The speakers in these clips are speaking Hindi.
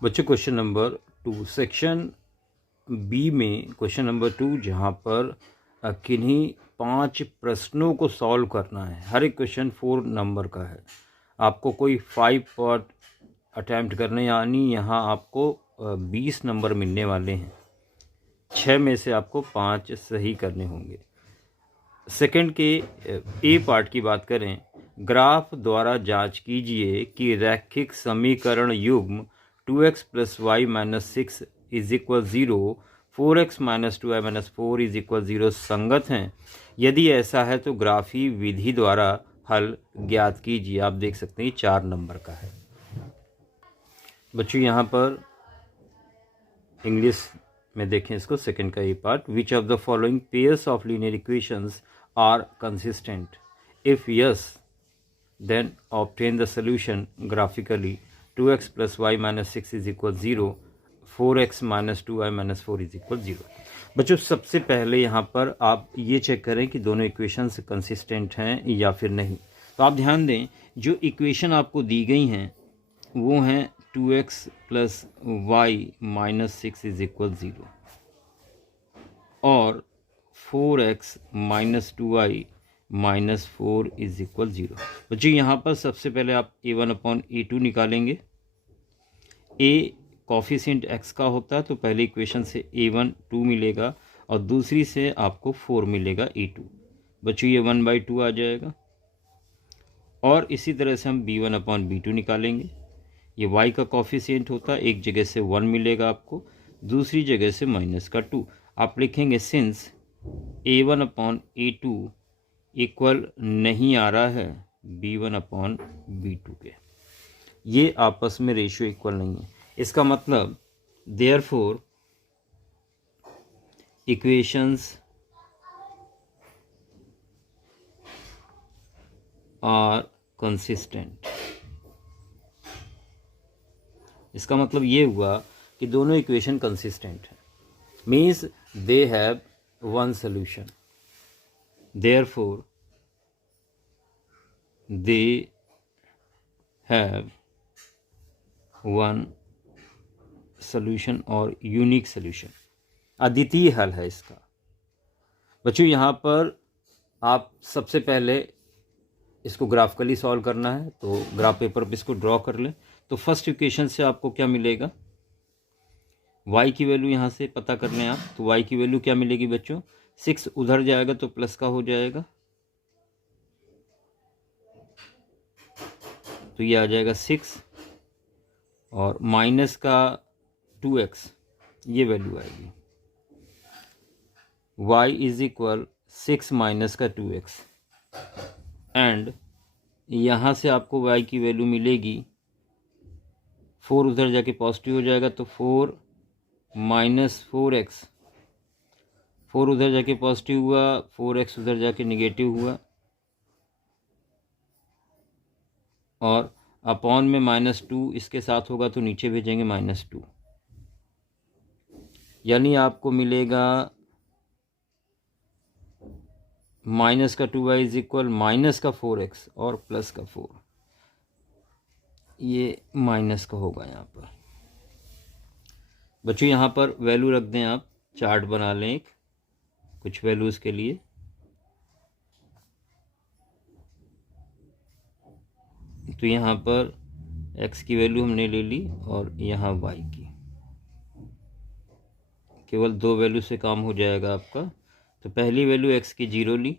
बच्चों क्वेश्चन नंबर 2 सेक्शन बी में क्वेश्चन नंबर 2 जहाँ पर किन्हीं 5 प्रश्नों को सॉल्व करना है। हर एक क्वेश्चन 4 नंबर का है। आपको कोई 5 पार्ट अटैम्प्ट करने यानी यहाँ आपको 20 नंबर मिलने वाले हैं। 6 में से आपको 5 सही करने होंगे। सेकंड के ए पार्ट की बात करें, ग्राफ द्वारा जांच कीजिए कि रैखिक समीकरण युग्म 2x + y - 6 = 0, 4x - 2y - 4 = 0 संगत हैं। यदि ऐसा है तो ग्राफी विधि द्वारा हल ज्ञात कीजिए। आप देख सकते हैं 4 नंबर का है। बच्चों यहाँ पर इंग्लिश में देखें इसको, सेकंड का ये part, which of the following pairs of linear equations are consistent? If yes, then obtain the solution graphically. 2x + y - 6 = 0, 4x - 2y - 4 = 0। बच्चों सबसे पहले यहाँ पर आप ये चेक करें कि दोनों इक्वेशंस कंसिस्टेंट हैं या फिर नहीं। तो आप ध्यान दें, जो इक्वेशन आपको दी गई हैं वो हैं 2x + y - 6 = 0 और 4x - 2y -4 = 0। बच्चों यहाँ पर सबसे पहले आप a1/a2 निकालेंगे। a कॉफिशिएंट x का होता है तो पहले इक्वेशन से a1 2 मिलेगा और दूसरी से आपको 4 मिलेगा a2। बच्चों ये 1/2 आ जाएगा। और इसी तरह से हम b1/b2 निकालेंगे। ये y का कॉफिशिएंट होता है, एक जगह से 1 मिलेगा आपको, दूसरी जगह से -2। आप लिखेंगे सिंस a1/a2 इक्वल नहीं आ रहा है b1/b2 के, ये आपस में रेशियो इक्वल नहीं है। इसका मतलब देयरफॉर इक्वेशंस आर कंसिस्टेंट। इसका मतलब ये हुआ कि दोनों इक्वेशन कंसिस्टेंट हैं, means they have one solution. Therefore, they have one solution और यूनिक solution, अद्वितीय हल है इसका। बच्चों यहाँ पर आप सबसे पहले इसको ग्राफिकली सॉल्व करना है, तो ग्राफ पेपर पे इसको ड्रॉ कर लें। तो फर्स्ट इक्वेशन से आपको क्या मिलेगा, y की वैल्यू यहाँ से पता कर लें आप। तो y की वैल्यू क्या मिलेगी बच्चों, 6 उधर जाएगा तो प्लस का हो जाएगा, तो ये आ जाएगा 6 और माइनस का 2x, ये वैल्यू आएगी। y = 6 माइनस का 2x एंड यहाँ से आपको y की वैल्यू मिलेगी, 4 उधर जाके पॉजिटिव हो जाएगा तो 4 - 4x, 4 उधर जाके पॉजिटिव हुआ, 4x उधर जाके निगेटिव हुआ और अपॉन में -2 इसके साथ होगा तो नीचे भेजेंगे -2, यानी आपको मिलेगा माइनस का 2y = माइनस का 4x और प्लस का 4, ये माइनस का होगा यहाँ पर। बच्चों यहाँ पर वैल्यू रख दें, आप चार्ट बना लें एक कुछ वैल्यूज के लिए। तो यहाँ पर x की वैल्यू हमने ले ली और यहाँ y की, केवल 2 वैल्यू से काम हो जाएगा आपका। तो पहली वैल्यू x की 0 ली,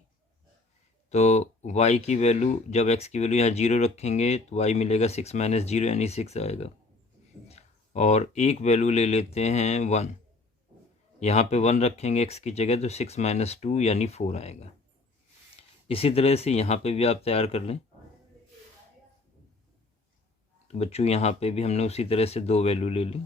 तो y की वैल्यू, जब x की वैल्यू यहाँ 0 रखेंगे तो y मिलेगा 6 - 0 यानी 6 आएगा। और एक वैल्यू ले लेते हैं 1, यहाँ पे 1 रखेंगे x की जगह तो 6 - 2 यानी 4 आएगा। इसी तरह से यहाँ पे भी आप तैयार कर लें। तो बच्चों यहाँ पे भी हमने उसी तरह से 2 वैल्यू ले ली।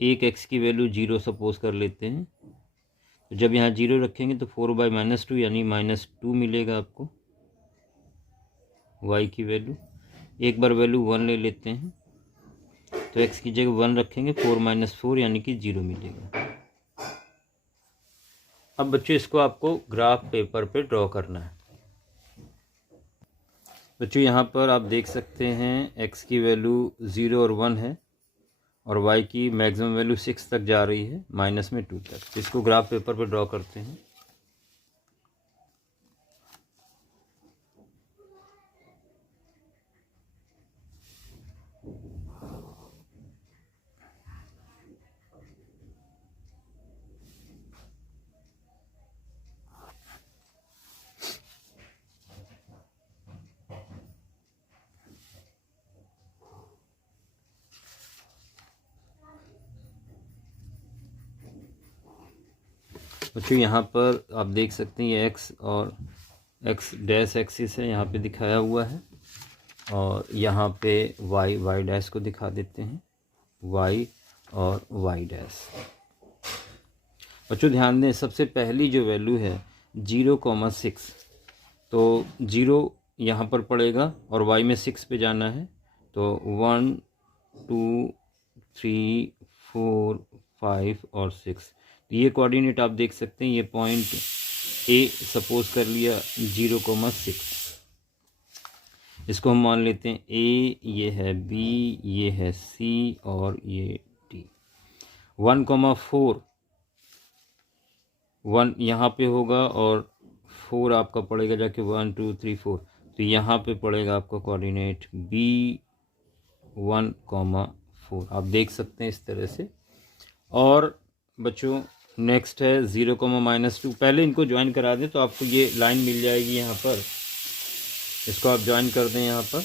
एक x की वैल्यू 0 सपोज कर लेते हैं, तो जब यहाँ 0 रखेंगे तो 4 - 2 यानी -2 मिलेगा आपको y की वैल्यू। एक बार वैल्यू 1 ले लेते हैं, तो x की जगह 1 रखेंगे, 4 - 4 यानी कि 0 मिलेगा। अब बच्चों इसको आपको ग्राफ पेपर पे ड्रॉ करना है। बच्चों यहाँ पर आप देख सकते हैं x की वैल्यू 0 और 1 है और y की मैक्सिमम वैल्यू 6 तक जा रही है, माइनस में 2 तक। इसको ग्राफ पेपर पर ड्रॉ करते हैं। बच्चों यहाँ पर आप देख सकते हैं ये x और x डैश एक्सिस है, यहाँ पे दिखाया हुआ है, और यहाँ पे y डैश को दिखा देते हैं, y और y डैश। बच्चों ध्यान दें, सबसे पहली जो वैल्यू है 0,6, तो 0 यहाँ पर पड़ेगा और y में 6 पे जाना है, तो 1 2 3 4 5 और 6। ये कोऑर्डिनेट आप देख सकते हैं, ये पॉइंट ए सपोज कर लिया 0,6, इसको हम मान लेते हैं ए, ये है बी, ये है सी और ये डी। 1,4 1 यहाँ पे होगा और 4 आपका पड़ेगा जाके 1 2 3 4, तो यहाँ पे पड़ेगा आपका कोऑर्डिनेट बी 1,4। आप देख सकते हैं इस तरह से। और बच्चों नेक्स्ट है 0,-2। पहले इनको ज्वाइन करा दें तो आपको ये लाइन मिल जाएगी यहाँ पर, इसको आप ज्वाइन कर दें यहाँ पर।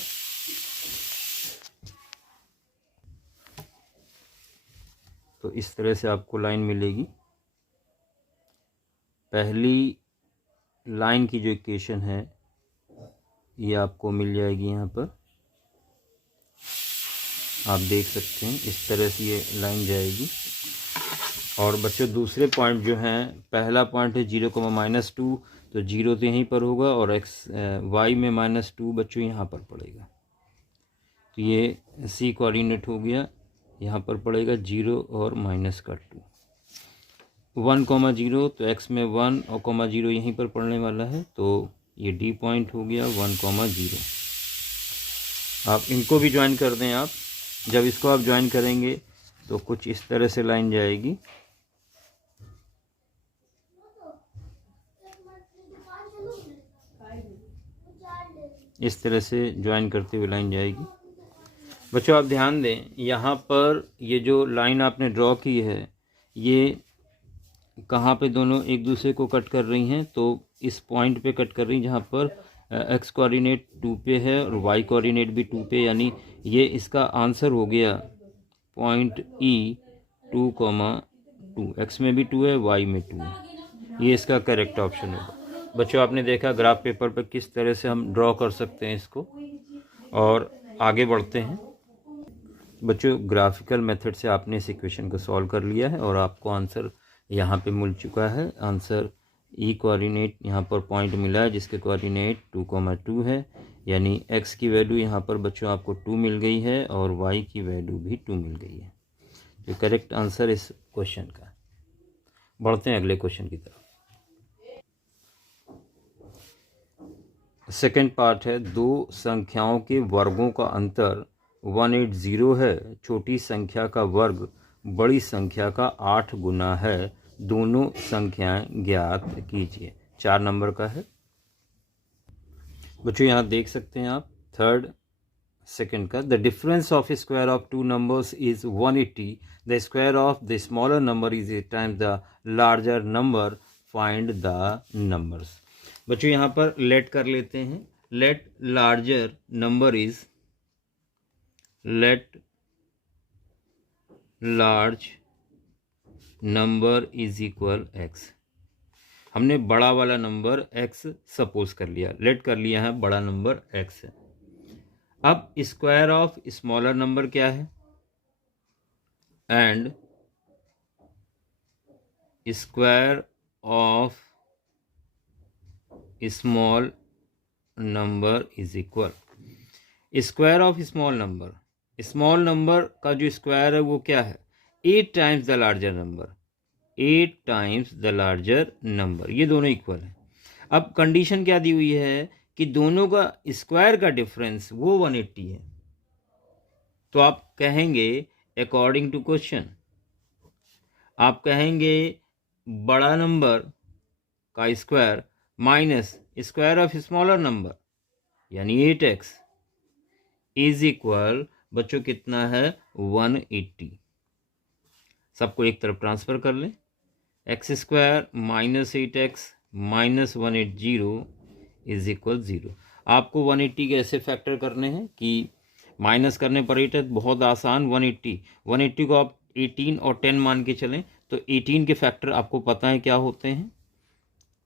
तो इस तरह से आपको लाइन मिलेगी। पहली लाइन की जो इक्वेशन है ये आपको मिल जाएगी यहाँ पर, आप देख सकते हैं इस तरह से ये लाइन जाएगी। और बच्चों दूसरे पॉइंट जो हैं, पहला पॉइंट है 0,-2, तो 0 तो यहीं पर होगा और y में -2 बच्चों यहाँ पर पड़ेगा, तो ये c कोऑर्डिनेट हो गया, यहाँ पर पड़ेगा 0 और -2। 1,0 तो x में 1 और 0 यहीं पर पड़ने वाला है, तो ये d पॉइंट हो गया 1,0। आप इनको भी ज्वाइन कर दें। आप जब इसको आप ज्वाइन करेंगे तो कुछ इस तरह से लाइन जाएगी। इस तरह से ज्वाइन करते हुए लाइन जाएगी। बच्चों आप ध्यान दें, यहाँ पर ये जो लाइन आपने ड्रॉ की है ये कहाँ पे दोनों एक दूसरे को कट कर रही हैं, तो इस पॉइंट पे कट कर रही हैं जहाँ पर x कोऑर्डिनेट 2 पे है और y कोऑर्डिनेट भी 2 पे, यानी ये इसका आंसर हो गया पॉइंट E 2,2। x में भी 2 है, y में 2 है, ये इसका करेक्ट ऑप्शन होगा। बच्चों आपने देखा ग्राफ पेपर पर किस तरह से हम ड्रॉ कर सकते हैं इसको, और आगे बढ़ते हैं। बच्चों ग्राफिकल मेथड से आपने इस इक्वेशन को सॉल्व कर लिया है और आपको आंसर यहाँ पे मिल चुका है। आंसर ई कोऑर्डिनेट यहाँ पर पॉइंट मिला है जिसके कोऑर्डिनेट 2,2 है, यानी x की वैल्यू यहाँ पर बच्चों आपको 2 मिल गई है और y की वैल्यू भी 2 मिल गई है, जो करेक्ट आंसर इस क्वेश्चन का। बढ़ते हैं अगले क्वेश्चन की तरफ। सेकेंड पार्ट है, दो संख्याओं के वर्गों का अंतर 180 है, छोटी संख्या का वर्ग बड़ी संख्या का 8 गुना है, दोनों संख्याएं ज्ञात कीजिए। 4 नंबर का है। बच्चों यहाँ देख सकते हैं आप थर्ड सेकंड का, the difference of square of 2 numbers is 180, the square of the smaller number is 8 times the larger number, find the numbers. बच्चों यहाँ पर लेट कर लेते हैं, let larger number is, let large number is equal x। हमने बड़ा वाला नंबर x सपोज कर लिया, लेट कर लिया है बड़ा नंबर x है। अब स्क्वायर ऑफ स्मॉलर नंबर क्या है, and square of small number is equal, square of small number का जो स्क्वायर है वो क्या है, 8 times the larger number, 8 times the larger number, ये दोनों इक्वल है। अब कंडीशन क्या दी हुई है कि कि दोनों का स्क्वायर का डिफरेंस वो 180 है, तो आप कहेंगे अकॉर्डिंग टू क्वेश्चन, आप कहेंगे बड़ा नंबर का square minus square of smaller number यानी 8x इज इक्वल बच्चों कितना है 180। सबको एक तरफ ट्रांसफर कर लें, x square minus 8x minus 180 is equal 0। आपको 180 कैसे फैक्टर करने हैं कि माइनस करने पर 8 है, बहुत आसान। 180 को आप 18 और 10 मान के चलें तो 18 के फैक्टर आपको पता है क्या होते हैं,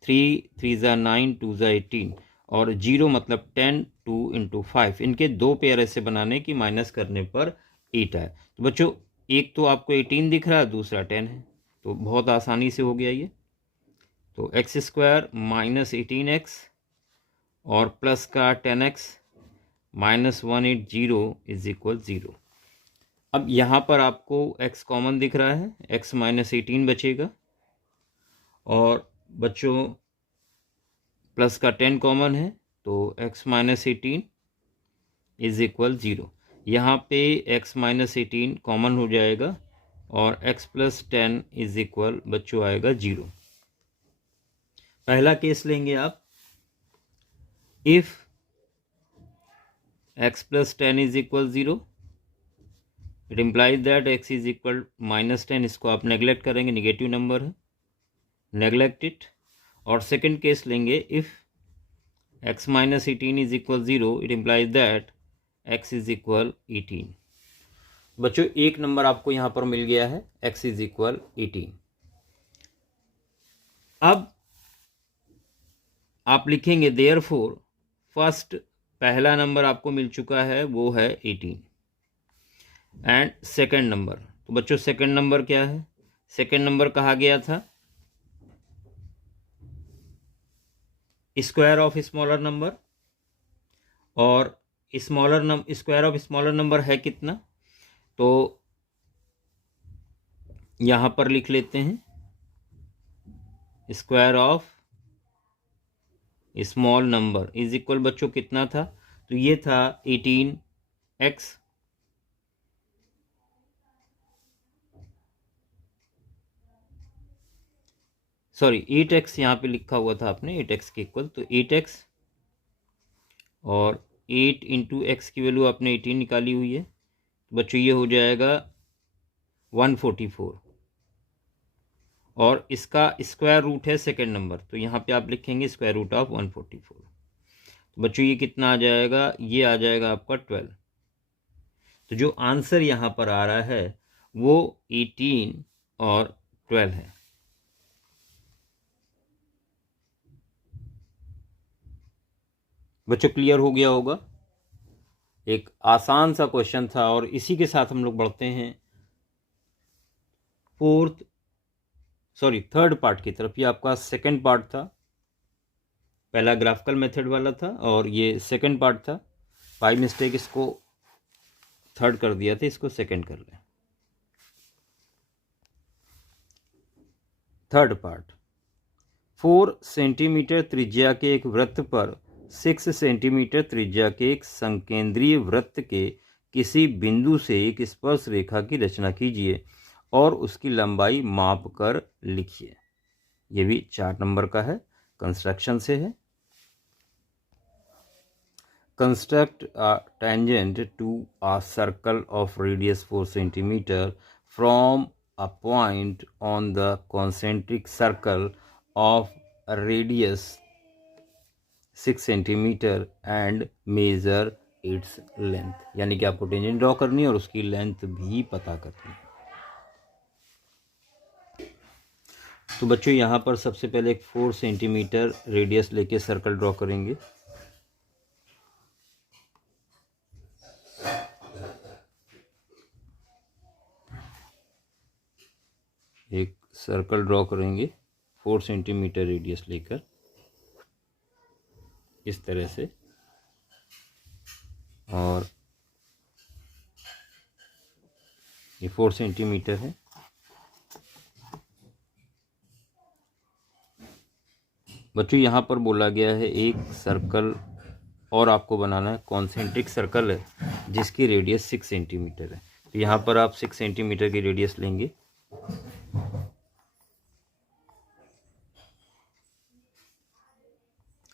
3 3 ज़ा 9 2 ज़ा 18 और 0 मतलब 10 2 इंटू 5। इनके दो पेयर ऐसे बनाने की माइनस करने पर 8 आए। तो बच्चों एक तो आपको 18 दिख रहा है, दूसरा 10 है, तो बहुत आसानी से हो गया ये। तो एक्स स्क्वायर माइनस 18x और प्लस का 10x माइनस 180 इज इक्वल 0। अब यहाँ पर आपको x कॉमन दिख रहा है, x माइनस 18 बचेगा और बच्चों प्लस का 10 कॉमन है तो x माइनस 18 इज इक्वल 0। यहाँ पे x माइनस 18 कॉमन हो जाएगा और x प्लस 10 इज इक्वल बच्चों आएगा 0। पहला केस लेंगे आप, if x plus 10 is equal 0 it implies that x is equal minus 10। इसको आप नेगलेक्ट करेंगे, निगेटिव नंबर है, नेगलेक्ट इट। और सेकंड केस लेंगे, if x minus 18 is equal 0 it implies that x is equal 18। बच्चों एक नंबर आपको यहां पर मिल गया है, x इज इक्वल 18। अब आप लिखेंगे देयरफॉर फर्स्ट, पहला नंबर आपको मिल चुका है वो है 18 एंड सेकंड नंबर। तो बच्चों सेकंड नंबर क्या है, सेकंड नंबर कहा गया था स्क्वायर ऑफ स्मॉलर नंबर, और स्क्वायर ऑफ स्मॉलर नंबर है कितना, तो यहां पर लिख लेते हैं square of small number is equal बच्चों कितना था, तो ये था 18x सॉरी 8x यहाँ पे लिखा हुआ था आपने 8x के इक्वल, तो 8x और 8 इंटू एक्स की वैल्यू आपने 18 निकाली हुई है, तो बच्चों ये हो जाएगा 144 और इसका स्क्वायर रूट है सेकंड नंबर, तो यहाँ पे आप लिखेंगे स्क्वायर रूट ऑफ 144। तो बच्चों ये कितना आ जाएगा, ये आ जाएगा आपका 12। तो जो आंसर यहाँ पर आ रहा है वो 18 और 12 है। बच्चों क्लियर हो गया होगा, एक आसान सा क्वेश्चन था। और इसी के साथ हम लोग बढ़ते हैं थर्ड पार्ट की तरफ। ये आपका सेकंड पार्ट था, पहला ग्राफिकल मेथड वाला था और ये सेकंड पार्ट था। बाय मिस्टेक इसको थर्ड कर दिया था, इसको सेकंड कर लें। थर्ड पार्ट, 4 सेंटीमीटर त्रिज्या के एक वृत्त पर 6 सेंटीमीटर त्रिज्या के एक संकेंद्रीय वृत्त के किसी बिंदु से एक स्पर्श रेखा की रचना कीजिए और उसकी लंबाई माप कर लिखिए। ये भी 4 नंबर का है, कंस्ट्रक्शन से है। Construct a tangent to a circle of radius 4 centimetre from a point on the concentric circle of a radius 6 centimetre and measure its length। यानी कि आपको टेंजेंट ड्रॉ करनी है और उसकी लेंथ भी पता करनी है। तो बच्चों यहाँ पर सबसे पहले एक 4 सेंटीमीटर रेडियस लेके सर्कल ड्रॉ करेंगे। एक सर्कल ड्रॉ करेंगे 4 सेंटीमीटर रेडियस लेकर इस तरह से, और ये 4 सेंटीमीटर है। बच्चों यहाँ पर बोला गया है एक सर्कल और आपको बनाना है कॉन्सेंट्रिक सर्कल है जिसकी रेडियस 6 सेंटीमीटर है। तो यहाँ पर आप 6 सेंटीमीटर की रेडियस लेंगे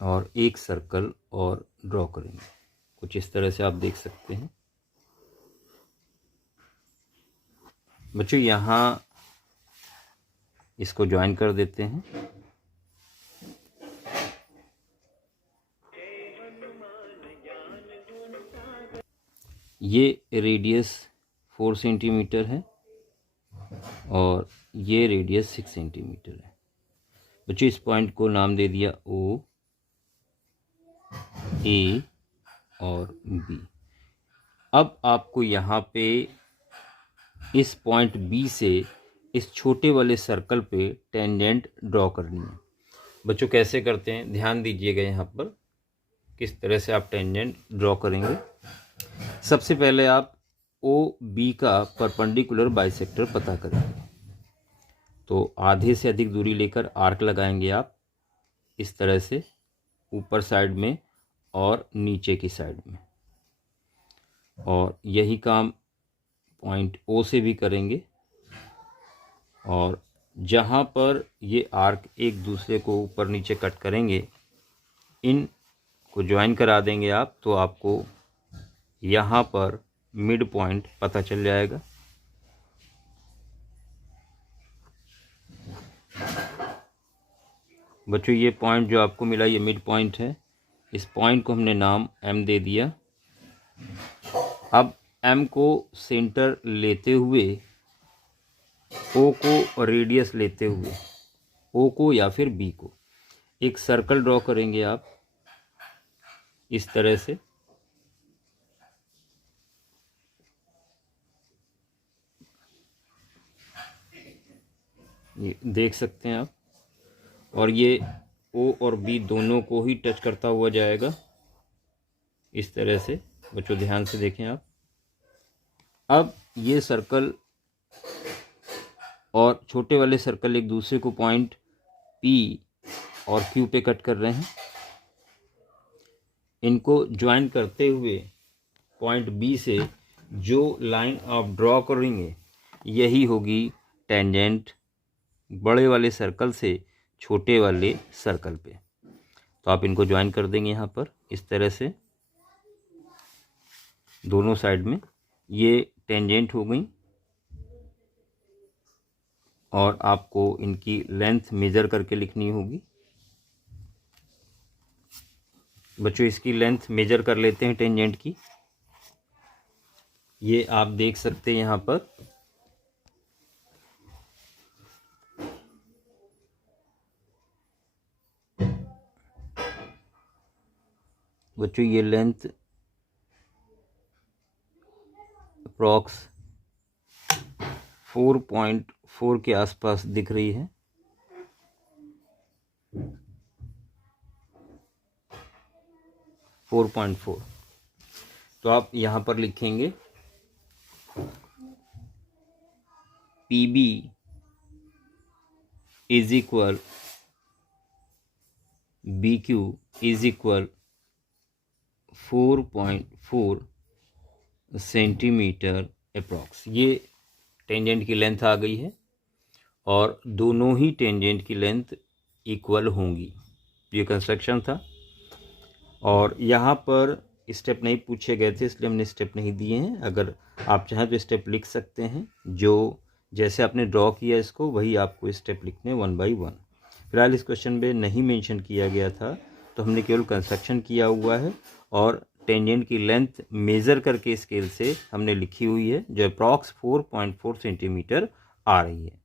और एक सर्कल और ड्रॉ करेंगे। कुछ इस तरह से आप देख सकते हैं। बच्चों यहाँ इसको ज्वाइन कर देते हैं। ये रेडियस 4 सेंटीमीटर है और ये रेडियस 6 सेंटीमीटर है। बच्चों इस पॉइंट को नाम दे दिया O, A और B। अब आपको यहाँ पे इस पॉइंट B से इस छोटे वाले सर्कल पे टेंजेंट ड्रॉ करनी है। बच्चों कैसे करते हैं ध्यान दीजिएगा, यहाँ पर किस तरह से आप टेंजेंट ड्रॉ करेंगे। सबसे पहले आप OB का परपेंडिकुलर बाइसेक्टर पता करेंगे। तो आधे से अधिक दूरी लेकर आर्क लगाएंगे आप इस तरह से, ऊपर साइड में और नीचे की साइड में, और यही काम पॉइंट O से भी करेंगे। और जहाँ पर ये आर्क एक दूसरे को ऊपर नीचे कट करेंगे, इन को ज्वाइन करा देंगे आप, तो आपको यहाँ पर मिड पॉइंट पता चल जाएगा। बच्चों ये पॉइंट जो आपको मिला ये मिड पॉइंट है। इस पॉइंट को हमने नाम M दे दिया। अब M को सेंटर लेते हुए, O को रेडियस लेते हुए, O को या फिर B को एक सर्कल ड्रॉ करेंगे आप इस तरह से। ये देख सकते हैं आप, और ये O और B दोनों को ही टच करता हुआ जाएगा इस तरह से। बच्चों ध्यान से देखें आप। अब ये सर्कल और छोटे वाले सर्कल एक दूसरे को पॉइंट P और Q पे कट कर रहे हैं। इनको ज्वाइन करते हुए पॉइंट B से जो लाइन आप ड्रॉ करेंगे यही होगी टेंजेंट बड़े वाले सर्कल से छोटे वाले सर्कल पे। तो आप इनको ज्वाइन कर देंगे यहाँ पर इस तरह से दोनों साइड में। ये टेंजेंट हो गई और आपको इनकी लेंथ मेज़र करके लिखनी होगी। बच्चों इसकी लेंथ मेज़र कर लेते हैं टेंजेंट की। ये आप देख सकते हैं यहाँ पर। बच्चों ये लेंथ अप्रॉक्स 4.4 के आसपास दिख रही है। Four point 4। तो आप यहाँ पर लिखेंगे PB is equal BQ is equal 4.4 centimetre approx. ये टेंजेंट की लेंथ आ गई है और दोनों ही टेंजेंट की लेंथ इक्वल होंगी। ये कंस्ट्रक्शन था और यहाँ पर स्टेप नहीं पूछे गए थे इसलिए हमने स्टेप नहीं दिए हैं। अगर आप चाहें तो स्टेप लिख सकते हैं, जो जैसे आपने ड्रॉ किया इसको वही आपको स्टेप लिखने 1 बाई 1। फिलहाल इस क्वेश्चन में नहीं मेंशन किया गया था तो हमने केवल कंस्ट्रक्शन किया हुआ है और टेंजेंट की लेंथ मेज़र करके स्केल से हमने लिखी हुई है जो अप्रॉक्स 4.4 सेंटीमीटर आ रही है।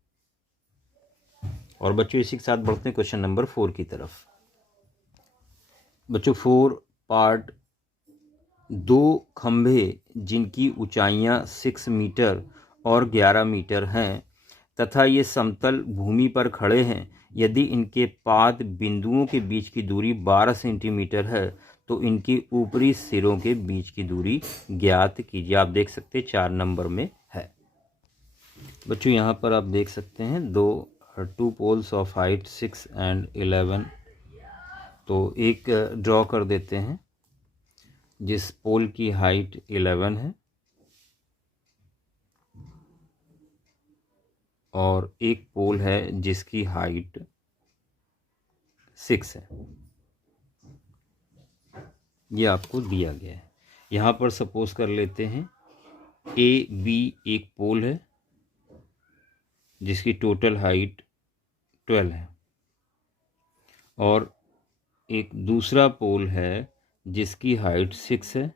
और बच्चों इसी के साथ बढ़ते हैं क्वेश्चन नंबर 4 की तरफ। बच्चों 4 पार्ट, 2 खंभे जिनकी ऊंचाइयां 6 मीटर और 11 मीटर हैं तथा ये समतल भूमि पर खड़े हैं। यदि इनके पाद बिंदुओं के बीच की दूरी 12 सेंटीमीटर है तो इनके ऊपरी सिरों के बीच की दूरी ज्ञात कीजिए। आप देख सकते हैं 4 नंबर में है। बच्चों यहाँ पर आप देख सकते हैं 2 पोल्स ऑफ हाइट 6 एंड 11। तो एक ड्रॉ कर देते हैं जिस पोल की हाइट 11 है और एक पोल है जिसकी हाइट 6 है। ये आपको दिया गया है। यहाँ पर सपोज कर लेते हैं ए बी एक पोल है जिसकी टोटल हाइट 12 है और एक दूसरा पोल है जिसकी हाइट 6 है,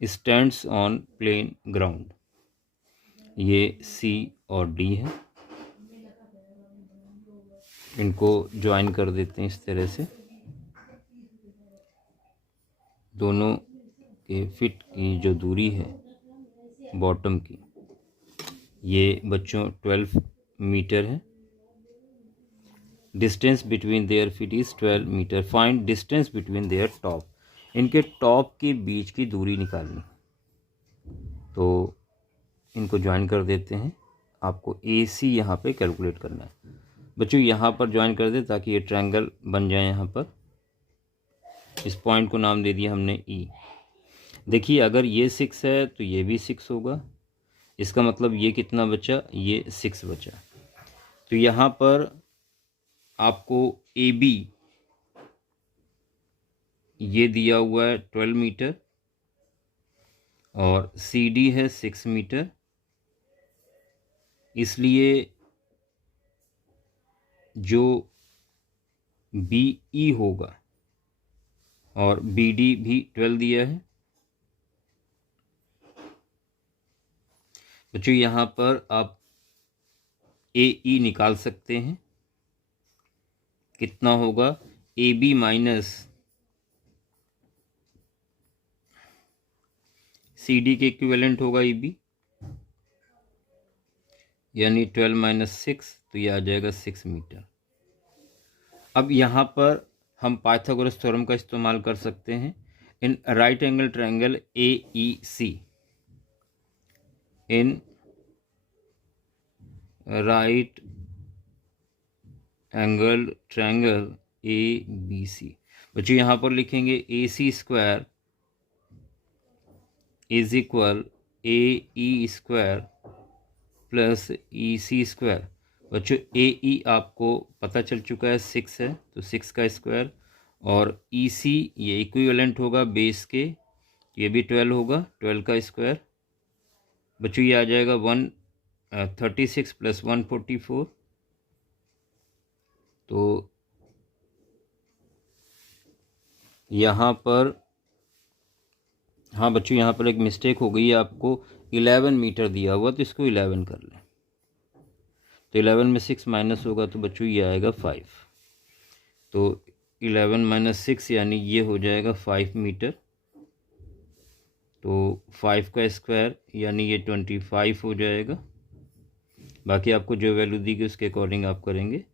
स्टैंड्स ऑन प्लेन ग्राउंड। ये सी और डी है। इनको ज्वाइन कर देते हैं इस तरह से। दोनों के फिट की जो दूरी है बॉटम की, ये बच्चों 12 मीटर है। Distance between their feet is 12 metre. Find distance between their top. इनके टॉप के बीच की दूरी निकालनी, तो इनको ज्वाइन कर देते हैं। आपको ए सी यहाँ पे कैलकुलेट करना है। बच्चों यहाँ पर ज्वाइन कर दे ताकि ये ट्रायंगल बन जाए। यहाँ पर इस पॉइंट को नाम दे दिया हमने ई। देखिए अगर ये 6 है तो ये भी 6 होगा। इसका मतलब ये कितना बचा, ये 6 बचा। तो यहाँ पर आपको ए बी ये दिया हुआ है 12 मीटर और सी डी है 6 मीटर। इसलिए जो बी ई होगा, और बी डी भी 12 दिया है। बच्चों यहाँ पर आप ए ई निकाल सकते हैं। कितना होगा, A B minus C D के इक्विवेलेंट होगा ए बी, यानी 12 माइनस 6, तो ये आ जाएगा 6 मीटर। अब यहाँ पर हम पाइथागोरस थ्योरम का इस्तेमाल कर सकते हैं। In right angle triangle A E C, in right angle triangle A B C. बच्चों यहाँ पर लिखेंगे A C square is equal A E square plus E C square. बच्चों ए ई आपको पता चल चुका है 6 है, तो 6 का स्क्वायर, और ई सी ये इक्विवेलेंट होगा बेस के, ये भी 12 होगा, 12 का स्क्वायर। बच्चों ये आ जाएगा 136 प्लस 144। तो यहाँ पर, हाँ बच्चों यहाँ पर एक मिस्टेक हो गई है। आपको 11 मीटर दिया हुआ, तो इसको 11 कर लें। तो 11 में 6 माइनस होगा, तो बच्चों ये आएगा 5। तो 11 माइनस 6 यानी ये हो जाएगा 5 मीटर। तो 5 का स्क्वायर यानी ये 25 हो जाएगा। बाकी आपको जो वैल्यू दी गई उसके अकॉर्डिंग आप करेंगे।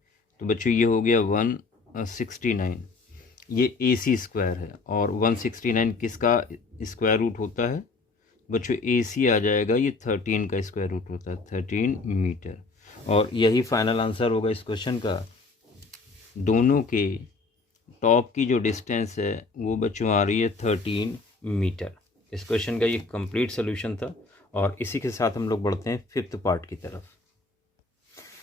तो बच्चों ये हो गया 169। ये ए सी स्क्वायर है, और 169 किसका स्क्वायर रूट होता है बच्चों, ए सी आ जाएगा, ये 13 का स्क्वायर रूट होता है, 13 मीटर। और यही फाइनल आंसर होगा इस क्वेश्चन का। दोनों के टॉप की जो डिस्टेंस है वो बच्चों आ रही है 13 मीटर। इस क्वेश्चन का ये कंप्लीट सोल्यूशन था, और इसी के साथ हम लोग बढ़ते हैं 5th पार्ट की तरफ।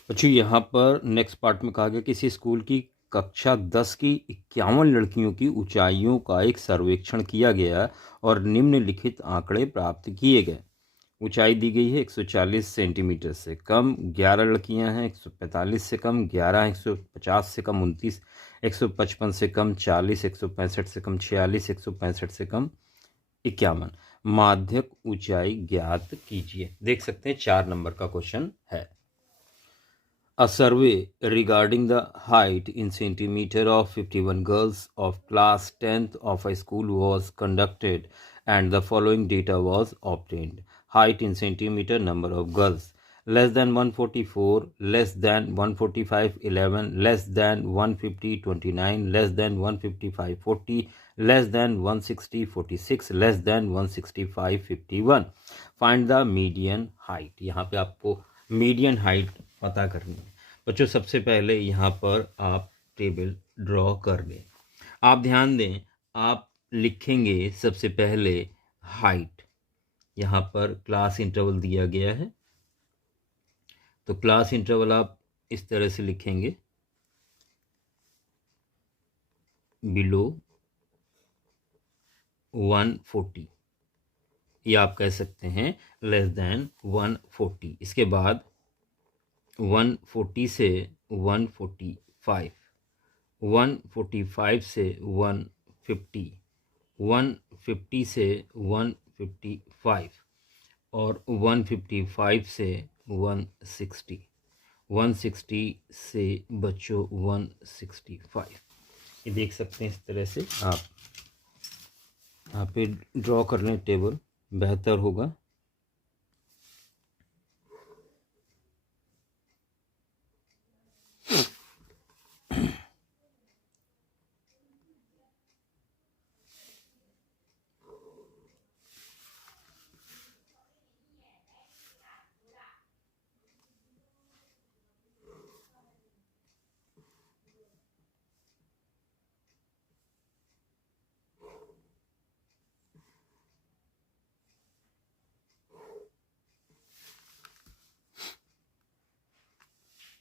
बच्चों यहाँ पर नेक्स्ट पार्ट में कहा गया किसी स्कूल की कक्षा 10 की 51 लड़कियों की ऊंचाइयों का एक सर्वेक्षण किया गया और निम्नलिखित आंकड़े प्राप्त किए गए। ऊंचाई दी गई है 140 सेंटीमीटर से कम 11 लड़कियां हैं, 145 से कम 11, 150 से कम 29, 155 से कम 40, 165 से कम 46, 165 से कम 51। माध्यक ऊंचाई ज्ञात कीजिए। देख सकते हैं 4 नंबर का क्वेश्चन है। A survey regarding the height in centimeter of 51 girls of class 10th of a school was conducted and the following data was obtained. Height in centimeter, number of girls less than 144, less than 145 11, less than 150 29, less than 155 40, less than 160 46, less than 165 51. Find the median height. यहाँ पे आपको मीडियन हाइट पता करनी है। बच्चों सबसे पहले यहाँ पर आप टेबल ड्रॉ कर दें। आप ध्यान दें, आप लिखेंगे सबसे पहले हाइट। यहाँ पर क्लास इंटरवल दिया गया है, तो क्लास इंटरवल आप इस तरह से लिखेंगे, बिलो 140, या आप कह सकते हैं लेस देन 140। इसके बाद 140 से 145, 145 से 150, 150 से 155 और 155 से 160, 160 से बच्चों 165। ये देख सकते हैं, इस तरह से आप यहाँ पे ड्रॉ कर लें टेबल, बेहतर होगा।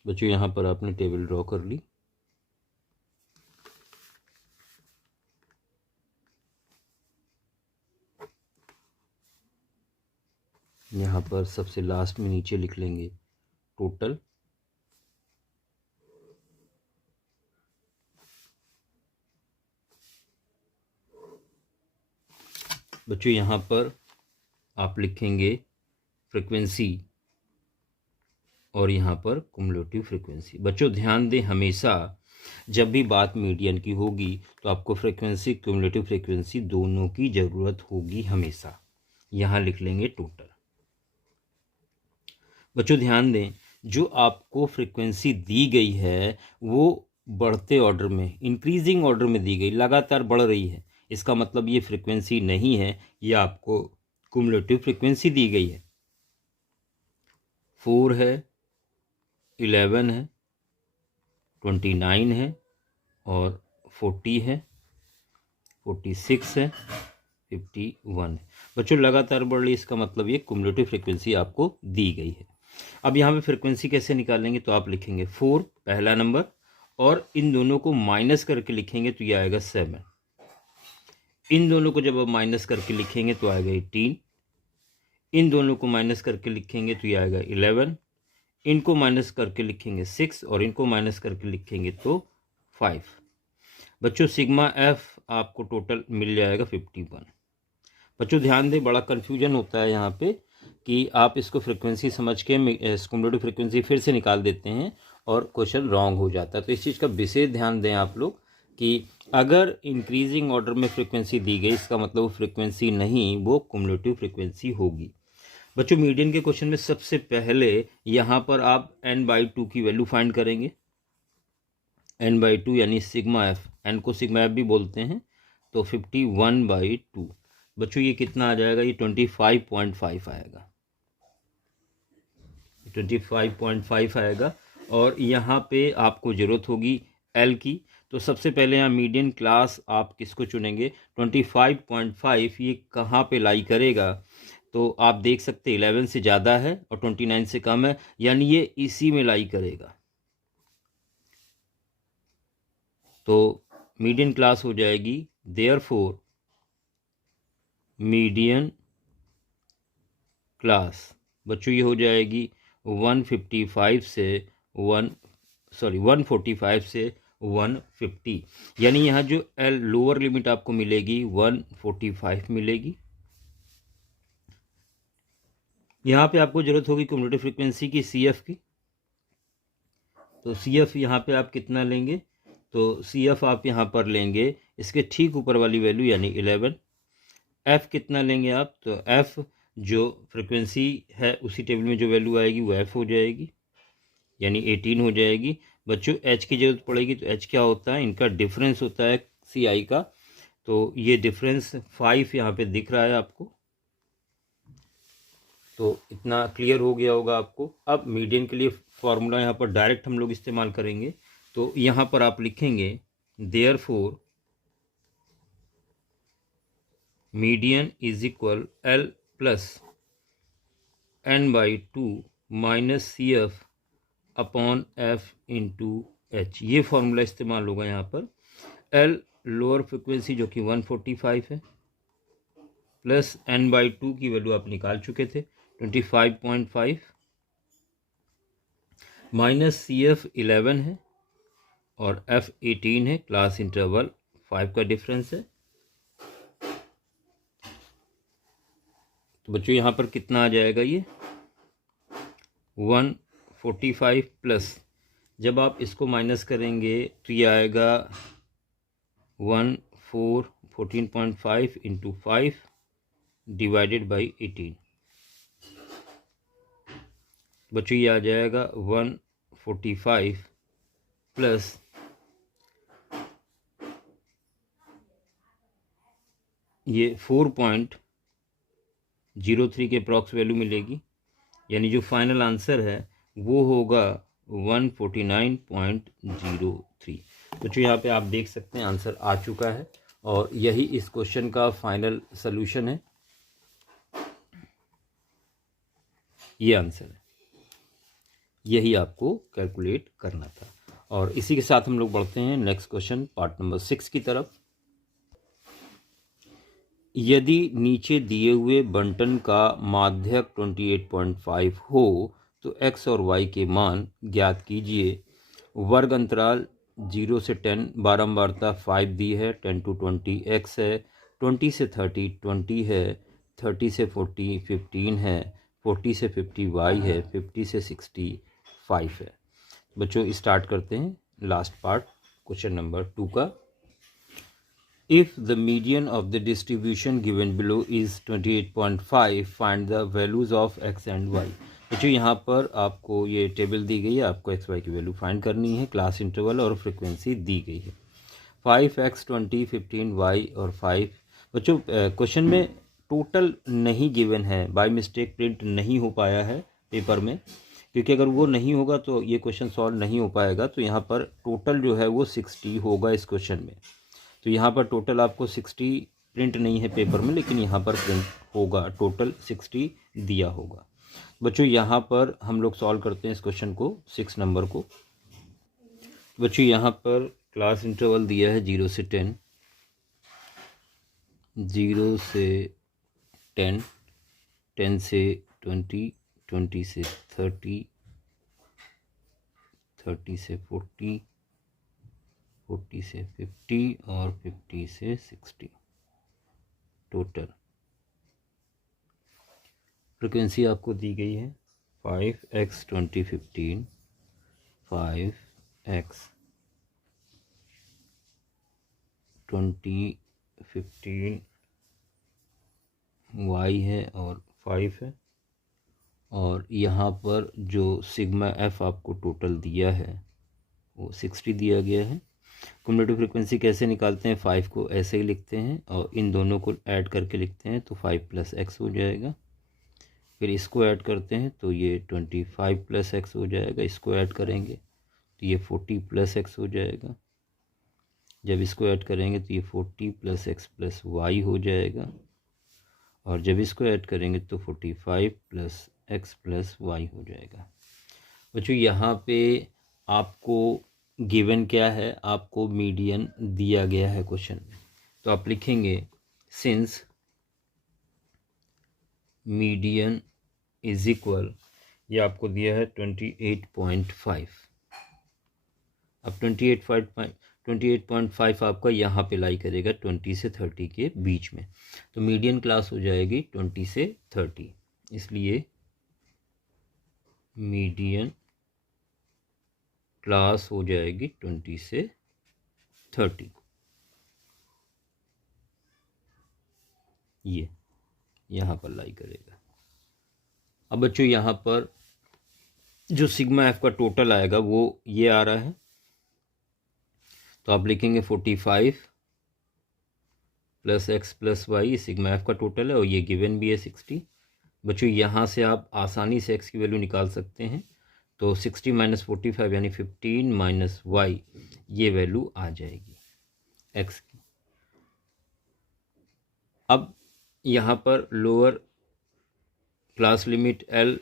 बच्चों यहाँ पर आपने टेबल ड्रॉ कर ली। यहाँ पर सबसे लास्ट में नीचे लिख लेंगे टोटल। बच्चों यहाँ पर आप लिखेंगे फ्रीक्वेंसी और यहाँ पर कुमुलेटिव फ्रीक्वेंसी। बच्चों ध्यान दें, हमेशा जब भी बात मीडियन की होगी तो आपको फ्रीक्वेंसी, क्यूमुलेटिव फ्रीक्वेंसी दोनों की ज़रूरत होगी हमेशा। यहाँ लिख लेंगे टोटल। बच्चों ध्यान दें, जो आपको फ्रीक्वेंसी दी गई है वो बढ़ते ऑर्डर में, इंक्रीजिंग ऑर्डर में दी गई, लगातार बढ़ रही है। इसका मतलब ये फ्रीक्वेंसी नहीं है, ये आपको कुमुलेटिव फ्रीक्वेंसी दी गई है। 4 है, 11 है, 29 है और 40 है, 46 है, 51 है। बच्चों लगातार बढ़ रही है, इसका मतलब ये कुमुलेटिव फ्रीक्वेंसी आपको दी गई है। अब यहाँ पे फ्रीक्वेंसी कैसे निकालेंगे, तो आप लिखेंगे 4 पहला नंबर और इन दोनों को माइनस करके लिखेंगे तो ये आएगा 7। इन दोनों को जब आप माइनस करके लिखेंगे तो आएगा 18। इन दोनों को माइनस करके लिखेंगे तो ये आएगा 11। इनको माइनस करके लिखेंगे 6 और इनको माइनस करके लिखेंगे तो 5। बच्चों सिग्मा एफ आपको टोटल मिल जाएगा 51। बच्चों ध्यान दें, बड़ा कन्फ्यूजन होता है यहाँ पे कि आप इसको फ्रीक्वेंसी समझ के कुमुलेटिव फ्रीक्वेंसी फिर से निकाल देते हैं और क्वेश्चन रॉन्ग हो जाता है। तो इस चीज़ का विशेष ध्यान दें आप लोग कि अगर इंक्रीजिंग ऑर्डर में फ्रीक्वेंसी दी गई, इसका मतलब वो फ्रीक्वेंसी नहीं, वो कुमुलेटिव फ्रीक्वेंसी होगी। बच्चों मीडियन के क्वेश्चन में सबसे पहले यहाँ पर आप n/2 की वैल्यू फाइंड करेंगे। n/2 यानी सिग्मा एफ, n को सिग्मा एफ भी बोलते हैं, तो 51/2। बच्चों ये कितना आ जाएगा, ये 25.5 आएगा, 25.5 आएगा। और यहाँ पे आपको ज़रूरत होगी एल की, तो सबसे पहले यहाँ मीडियन क्लास आप किसको चुनेंगे, 25.5 ये कहाँ पे लाई करेगा, तो आप देख सकते 11 से ज़्यादा है और 29 से कम है, यानी ये इसी में लाई करेगा। तो मीडियन क्लास हो जाएगी, देयरफॉर मीडियन क्लास बच्चों ये हो जाएगी 145 से 145 से 150, यानी यहाँ जो एल लोअर लिमिट आपको मिलेगी 145 मिलेगी। यहाँ पे आपको ज़रूरत होगी क्युमुलेटिव फ्रीक्वेंसी की, सी एफ की। तो सी एफ यहाँ पे आप कितना लेंगे, तो सी एफ आप यहाँ पर लेंगे इसके ठीक ऊपर वाली वैल्यू यानी 11। एफ़ कितना लेंगे आप, तो एफ़ जो फ्रीक्वेंसी है उसी टेबल में जो वैल्यू आएगी वो एफ़ हो जाएगी, यानी 18 हो जाएगी। बच्चों एच की ज़रूरत पड़ेगी, तो एच क्या होता है, इनका डिफरेंस होता है सी आई का, तो ये डिफरेंस 5 यहाँ पे दिख रहा है आपको। तो इतना क्लियर हो गया होगा आपको। अब मीडियन के लिए फॉर्मूला यहाँ पर डायरेक्ट हम लोग इस्तेमाल करेंगे, तो यहाँ पर आप लिखेंगे therefore median is equal L plus n/2 minus CF upon F into H। ये फॉर्मूला इस्तेमाल होगा यहाँ पर। L लोअर फ्रिक्वेंसी जो कि 145 है, प्लस n/2 की वैल्यू आप निकाल चुके थे 25.5, माइनस CF 11 है और F 18 है, क्लास इंटरवल 5 का डिफरेंस है। तो बच्चों यहाँ पर कितना आ जाएगा, ये 145 प्लस, जब आप इसको माइनस करेंगे तो ये आएगा 14.5 इंटू 5 डिवाइडेड बाई 18। बच्चों ये आ जाएगा 145 प्लस ये 4.03 के अप्रॉक्स वैल्यू मिलेगी, यानी जो फाइनल आंसर है वो होगा 149.03। बच्चों यहाँ पे आप देख सकते हैं आंसर आ चुका है और यही इस क्वेश्चन का फाइनल सॉल्यूशन है। ये आंसर है, यही आपको कैलकुलेट करना था। और इसी के साथ हम लोग बढ़ते हैं नेक्स्ट क्वेश्चन पार्ट नंबर 6 की तरफ। यदि नीचे दिए हुए बंटन का माध्यक 28.5 हो तो x और y के मान ज्ञात कीजिए। वर्ग अंतराल 0 से 10, बारंबारता 5 दी है, 10 to 20 x है, 20 से 30 20 है, 30 से 40 15 है, 40 से 50 y है, 50 से 60 5 है। बच्चों स्टार्ट करते हैं लास्ट पार्ट क्वेश्चन नंबर 2 का। If the median of the distribution given below is 28.5, find the values of x and y। बच्चों यहाँ पर आपको ये टेबल दी गई है, आपको एक्स वाई की वैल्यू फाइंड करनी है, क्लास इंटरवल और फ्रिक्वेंसी दी गई है। 5x 20 15 y और 5। बच्चों क्वेश्चन में टोटल नहीं गिवन है, बाय मिस्टेक प्रिंट नहीं हो पाया है पेपर में, क्योंकि अगर वो नहीं होगा तो ये क्वेश्चन सॉल्व नहीं हो पाएगा। तो यहाँ पर टोटल जो है वो 60 होगा इस क्वेश्चन में। तो यहाँ पर टोटल आपको 60 प्रिंट नहीं है पेपर में, लेकिन यहाँ पर प्रिंट होगा, टोटल 60 दिया होगा। बच्चों यहाँ पर हम लोग सॉल्व करते हैं इस क्वेश्चन को, 6 नंबर को। बच्चों यहाँ पर क्लास इंटरवल दिया है 0 से 10, 0 से 10, 10 से 20, 20 से 30, 30 से 40, 40 से 50 और 50 से 60। टोटल फ्रिक्वेंसी आपको दी गई है 5x 20 15, 5x 20 15 y है और 5 है। और यहाँ पर जो सिग्मा f आपको टोटल दिया है वो 60 दिया गया है। क्युमुलेटिव फ्रिक्वेंसी कैसे निकालते हैं, 5 को ऐसे ही लिखते हैं और इन दोनों को ऐड करके लिखते हैं तो 5 + x हो जाएगा। फिर इसको ऐड करते हैं तो ये 25 + x हो जाएगा। इसको ऐड करेंगे तो ये 40 + x हो जाएगा। जब इसको ऐड करेंगे तो ये 40 + x + y हो जाएगा। और जब इसको ऐड करेंगे तो 45 + x + y हो जाएगा। बच्चों यहाँ पे आपको गिवन क्या है, आपको मीडियन दिया गया है क्वेश्चन में। तो आप लिखेंगे सिंस मीडियन इज इक्वल, ये आपको दिया है 28.5। अब 28.5 आपका यहाँ पे लाई करेगा 20 से 30 के बीच में। तो मीडियन क्लास हो जाएगी 20 से 30, इसलिए मीडियन क्लास हो जाएगी 20 से 30। ये यहाँ पर लाई करेगा। अब बच्चों यहाँ पर जो सिग्मा एफ का टोटल आएगा वो ये आ रहा है, तो आप लिखेंगे 45 + x + y, सिग्मा एफ का टोटल है और ये गिवन भी है 60। बच्चों यहाँ से आप आसानी से x की वैल्यू निकाल सकते हैं, तो 60 - 45 यानी 15 - y, ये वैल्यू आ जाएगी x की। अब यहाँ पर लोअर क्लास लिमिट L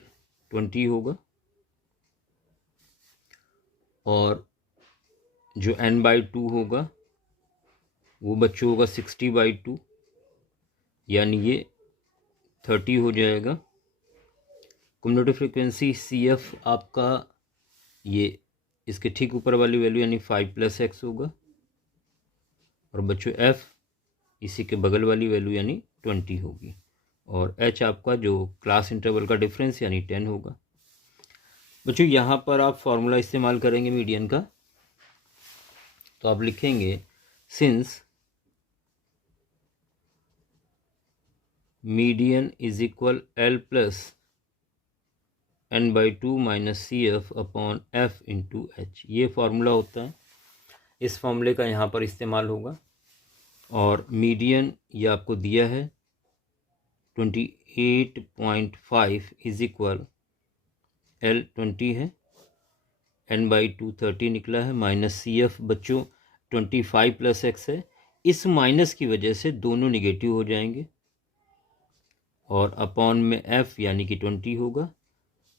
20 होगा और जो n/2 होगा वो बच्चों होगा 60/2, यानी ये 30 हो जाएगा। कम्युनिटी फ्रिक्वेंसी CF आपका ये इसके ठीक ऊपर वाली वैल्यू यानी 5 + x होगा और बच्चों F इसी के बगल वाली वैल्यू यानी 20 होगी और H आपका जो क्लास इंटरवल का डिफरेंस यानी 10 होगा। बच्चों यहाँ पर आप फॉर्मूला इस्तेमाल करेंगे मीडियन का, तो आप लिखेंगे since median is equal L + n/2 - CF upon F × H, ये फार्मूला होता है। इस फार्मूले का यहाँ पर इस्तेमाल होगा और मीडियन ये आपको दिया है 28.5 इज इक्वल L 20 है, n/2 30 निकला है, माइनस CF बच्चों 25 + x है। इस माइनस की वजह से दोनों निगेटिव हो जाएंगे और अपॉन में F यानी कि 20 होगा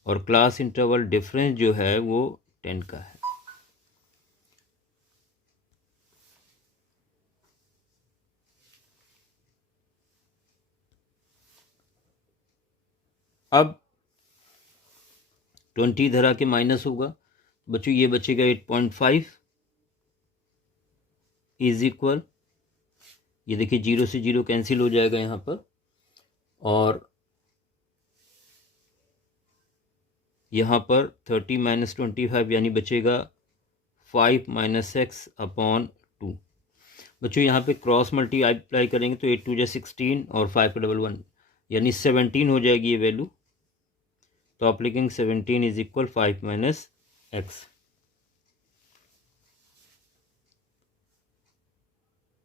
और क्लास इंटरवल डिफरेंस जो है वो 10 का है। अब 20 इधर आके माइनस होगा, बच्चों ये बचेगा 8.5 इज इक्वल, ये देखिए 0 से 0 कैंसिल हो जाएगा यहाँ पर और यहाँ पर 30 - 25 यानी बचेगा 5 - x अपॉन 2। बच्चों यहाँ पे क्रॉस मल्टीप्लाई करेंगे तो 8 × 2 = 16 और 5 × 1 = 1 यानी 17 हो जाएगी ये वैल्यू, तो आप लिखेंगे 17 इज इक्वल 5 - x।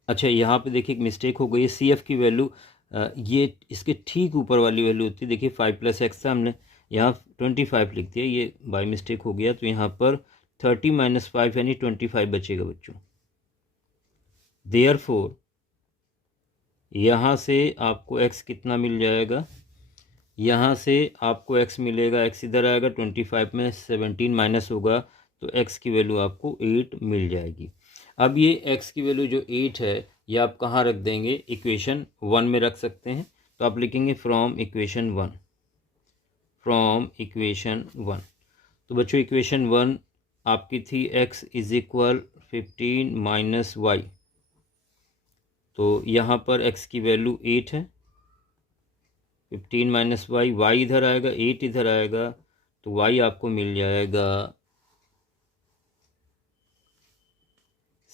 अच्छा यहाँ पे देखिए एक मिस्टेक हो गई है, CF की वैल्यू ये इसके ठीक ऊपर वाली वैल्यू होती है। देखिए 5 + x था, हमने यहाँ 25 लिख दिया, ये बाय मिस्टेक हो गया। तो यहाँ पर 30 - 5 यानी 25 बचेगा बच्चों। देयरफॉर यहाँ से आपको x कितना मिल जाएगा, यहाँ से आपको x मिलेगा, x इधर आएगा, 25 में 17 माइनस होगा तो x की वैल्यू आपको 8 मिल जाएगी। अब ये x की वैल्यू जो 8 है ये आप कहाँ रख देंगे, इक्वेशन 1 में रख सकते हैं। तो आप लिखेंगे फ्रॉम इक्वेशन 1, फ्रॉम इक्वेशन 1। तो बच्चों इक्वेशन 1 आपकी थी x इज इक्वल 15 - y, तो यहाँ पर x की वैल्यू 8 है, 15 - y, y इधर आएगा, 8 इधर आएगा, तो y आपको मिल जाएगा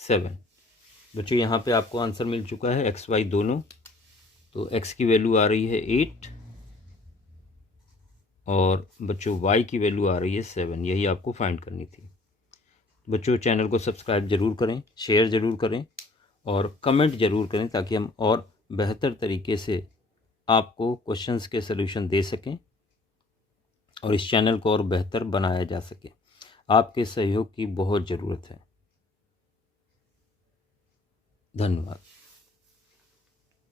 7। बच्चों यहाँ पे आपको आंसर मिल चुका है x y दोनों। तो x की वैल्यू आ रही है 8 और बच्चों y की वैल्यू आ रही है 7, यही आपको फाइंड करनी थी। बच्चों चैनल को सब्सक्राइब ज़रूर करें, शेयर ज़रूर करें और कमेंट ज़रूर करें ताकि हम और बेहतर तरीके से आपको क्वेश्चंस के सलूशन दे सकें और इस चैनल को और बेहतर बनाया जा सके। आपके सहयोग की बहुत ज़रूरत है। धन्यवाद।